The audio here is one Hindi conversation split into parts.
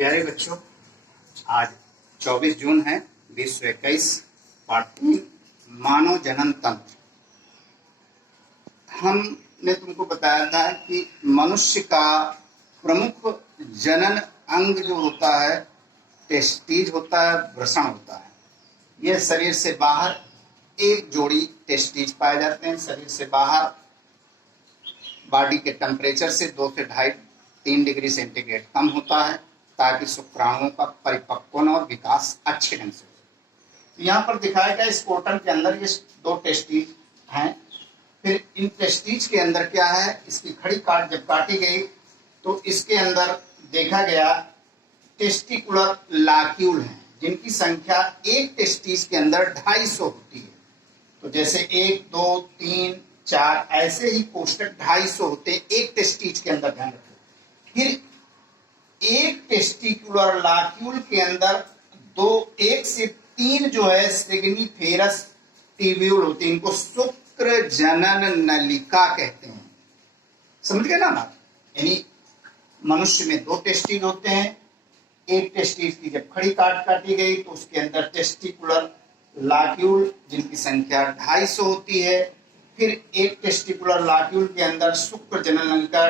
प्यारे बच्चों, आज 24 जून है 2021। पाठ 3 मानव जनन तंत्र। हमने तुमको बताया था कि मनुष्य का प्रमुख जनन अंग जो होता है टेस्टीज होता है, वृषण होता है। यह शरीर से बाहर एक जोड़ी टेस्टीज पाए जाते हैं। शरीर से बाहर बॉडी के टेम्परेचर से 2 से 2.5-3 डिग्री सेंटीग्रेड कम होता है ताकि शुक्राणुओं का परिपक्वन और विकास अच्छे ढंग से हो। यहाँ पर दिखाया गया इस कोटन के अंदर ये 2 टेस्टीज हैं। फिर इन टेस्टीज के अंदर क्या है, इसकी खड़ी काट जब काटी गई तो इसके अंदर देखा गया टेस्टिकुलर लाक्यूल हैं, जिनकी संख्या एक टेस्टीज के अंदर 250 होती है। तो जैसे 1, 2, 3, 4 ऐसे ही कोष्ठक 250 होते हैं एक टेस्टीज के अंदर, ध्यान रखो। फिर एक टेस्टिकुलर लाक्यूल के अंदर 1 से 3 जो है सेग्निफेरस ट्यूब्यूल होते हैं। इनको शुक्र जनन नलिका कहते हैं। समझ गए ना बात? यानी मनुष्य में 2 टेस्टिज होते हैं। एक टेस्टिज की जब खड़ी काटी गई तो उसके अंदर टेस्टिकुलर लाक्यूल जिनकी संख्या 250 होती है। फिर एक टेस्टिकुलर लाक्यूल के अंदर शुक्र जनन नलिका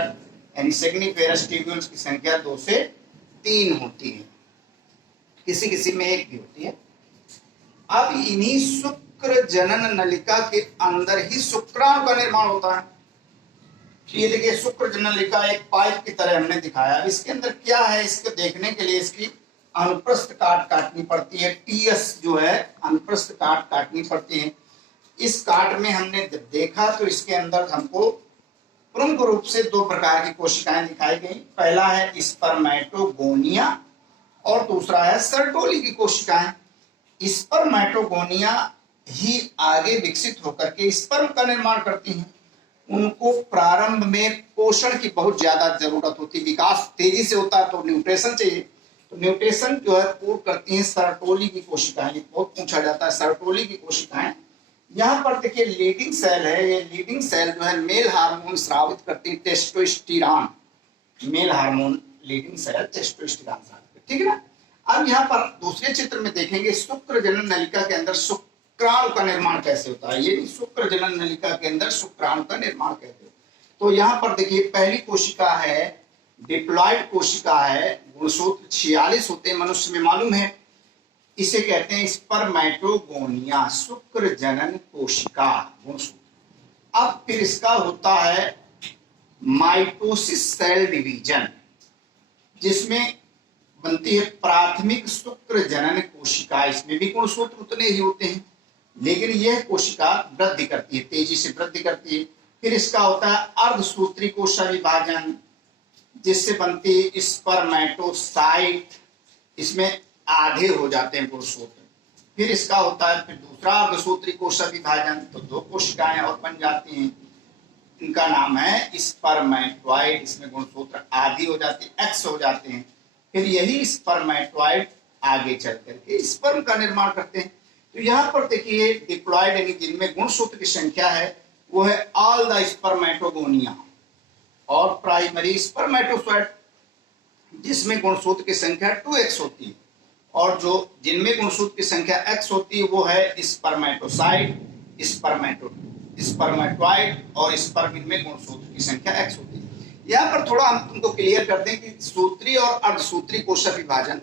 यानी सेग्निफेरस ट्यूब्यूल्स की संख्या 2 से 3 होती है। किसी किसी में 1 भी होती है। अब इन्हीं शुक्र जनन नलिका के अंदर ही शुक्राणु का निर्माण होता है। ये देखिए, शुक्र जनन नलिका एक पाइप की तरह हमने दिखाया। अब इसके अंदर क्या है, इसको देखने के लिए इसकी अनुप्रस्थ काट काटनी पड़ती है। टीएस जो है अनुप्रस्थ काट काटनी पड़ती है। इस काट में हमने जब देखा तो इसके अंदर हमको प्रमुख रूप से 2 प्रकार की कोशिकाएं दिखाई गई। पहला है स्पर्मेटोगोनिया और दूसरा है सर्टोली की कोशिकाएं। स्पर्मेटोगोनिया ही आगे विकसित होकर के स्पर्म का निर्माण करती हैं। उनको प्रारंभ में पोषण की बहुत ज्यादा जरूरत होती है। विकास तेजी से होता है तो न्यूट्रिशन चाहिए। तो न्यूट्रिशन जो है पूर्ण करती हैं सर्टोली की कोशिकाएं। बहुत पूछा जाता है सर्टोली की कोशिकाएं। यहाँ पर देखिए लीडिंग सेल है। ये लीडिंग सेल जो है मेल हार्मोन स्रावित करती है, testosterone. Male hormone Leydig cell testosterone स्रावित, ठीक है ना। अब यहाँ पर दूसरे चित्र में देखेंगे शुक्र जनन नलिका के अंदर शुक्राणु का निर्माण कैसे होता है। ये शुक्र जनन नलिका के अंदर शुक्राणु का निर्माण कैसे होता है। तो यहाँ पर देखिए पहली कोशिका है डिप्लॉइड कोशिका है। गुणसूत्र 46 होते हैं, मनुष्य में मालूम है। इसे कहते हैं स्पर्मेटोगोनिया, शुक्र जनन कोशिका गुणसूत्र। अब फिर इसका होता है माइटोसिस सेल डिवीजन, जिसमें बनती है प्राथमिक शुक्र जनन कोशिका। इसमें भी गुणसूत्र उतने ही होते हैं, लेकिन यह कोशिका वृद्धि करती है, तेजी से वृद्धि करती है। फिर इसका होता है अर्धसूत्री कोशिका विभाजन, जिससे बनती है स्पर्मेटोसाइट। इसमें आधे हो जाते हैं गुणसूत्र। फिर इसका होता है फिर दूसरा अर्धसूत्री कोशिका विभाजन, तो 2 कोशिकाएं और बन जाती हैं। इनका नाम है स्पर्मेटोइड। इसमें गुणसूत्र आधी हो जाती है, एक्स हो जाते हैं। फिर यही स्पर्मेटोइड आगे चल करके स्पर्म का निर्माण करते हैं। तो यहाँ पर देखिए डिप्लॉइड यानी जिनमें गुणसूत्र की संख्या है वो है ऑल द स्पर्मेटोगोनिया और प्राइमरी स्पर्मेटोसाइट, जिसमें गुणसूत्र की संख्या 2x होती है। और जो जिनमें गुणसूत्र की संख्या x होती है वो है स्पर्मेटोसाइट, स्पर्मेटोइड और स्पर्म में गुणसूत्र की संख्या x होती है। यहाँ पर थोड़ा हम तुमको क्लियर कर दें कि सूत्री और अर्धसूत्री कोशिका विभाजन,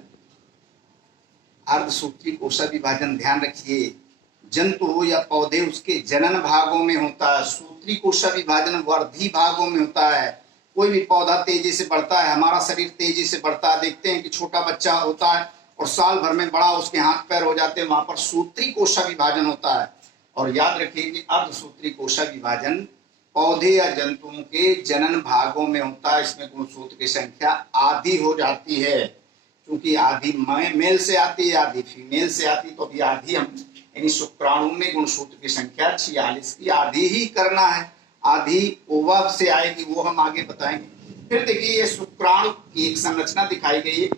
अर्धसूत्री कोशिका विभाजन ध्यान रखिए, जंतु हो या पौधे उसके जनन भागों में होता है। सूत्री कोशिका विभाजन वर्धी भागों में होता है। कोई भी पौधा तेजी से बढ़ता है, हमारा शरीर तेजी से बढ़ता है। देखते हैं कि छोटा बच्चा होता है और साल भर में बड़ा उसके हाथ पैर हो जाते हैं, वहां पर सूत्री कोशिका विभाजन होता है। और याद रखिए कि अर्धसूत्री कोशिका विभाजन पौधे या जंतुओं के जनन भागों में होता है। इसमें गुणसूत्र की संख्या आधी हो जाती है, क्योंकि आधी मेल से आती है, आधी फीमेल से आती है। तो अभी आधी हम यानी शुक्राणु में गुणसूत्र की संख्या 46 की आधी ही करना है। आधी ओवा से आएगी, वो हम आगे बताएंगे। फिर देखिए ये शुक्राणु की एक संरचना दिखाई गई है।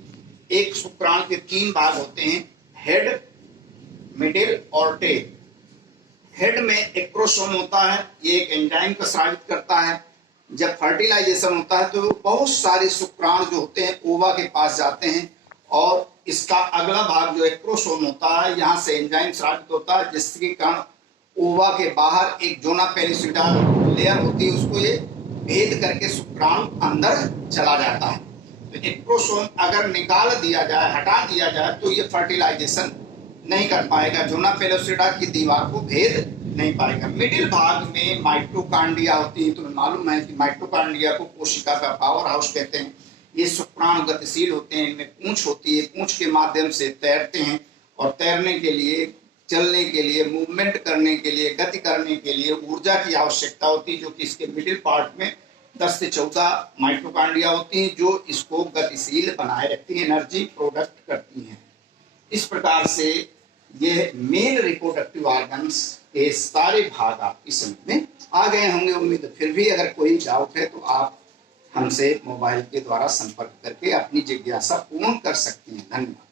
एक शुक्राणु के 3 भाग होते हैं, हेड, मिडिल और टेल। हेड में एक्रोसोम होता है, ये एक एंजाइम का स्रावित करता है। जब फर्टिलाइजेशन होता है तो बहुत सारे शुक्राणु जो होते हैं ओवा के पास जाते हैं और इसका अगला भाग जो एक्रोसोम होता है, यहाँ से एंजाइम स्रावित होता है, जिसके कारण ओवा के बाहर एक जोना पेलिसिडा लेयर होती है, उसको ये भेद करके शुक्राणु अंदर चला जाता है। तो एक्रोसोम अगर निकाल दिया जाए, हटा दिया जाए, तो ये फर्टिलाइजेशन नहीं कर पाएगा, जोना पेलिसिडा की दीवार को भेद नहीं पाएगा। मिडिल भाग में माइटोकांड्रिया होती है। तुम्हें मालूम है कि माइटोकांड्रिया को कोशिका का पावर हाउस कहते हैं। ये शुक्राणु गतिशील होते हैं, इनमें पूंछ होती है, पूंछ के माध्यम से तैरते हैं और तैरने के लिए, चलने के लिए, मूवमेंट करने के लिए, गति करने के लिए ऊर्जा की आवश्यकता होती है, जो कि इसके मिडिल पार्ट में 10 से 14 माइटोकांड्रिया होती हैं, जो इसको गतिशील बनाए रखती हैं, एनर्जी प्रोडक्ट करती हैं। इस प्रकार से ये मेल रिप्रोडक्टिव ऑर्गन्स के सारे भाग आपकी समझ में आ गए होंगे उम्मीद। फिर भी अगर कोई डाउट है तो आप हमसे मोबाइल के द्वारा संपर्क करके अपनी जिज्ञासा पूर्ण कर सकते हैं। धन्यवाद।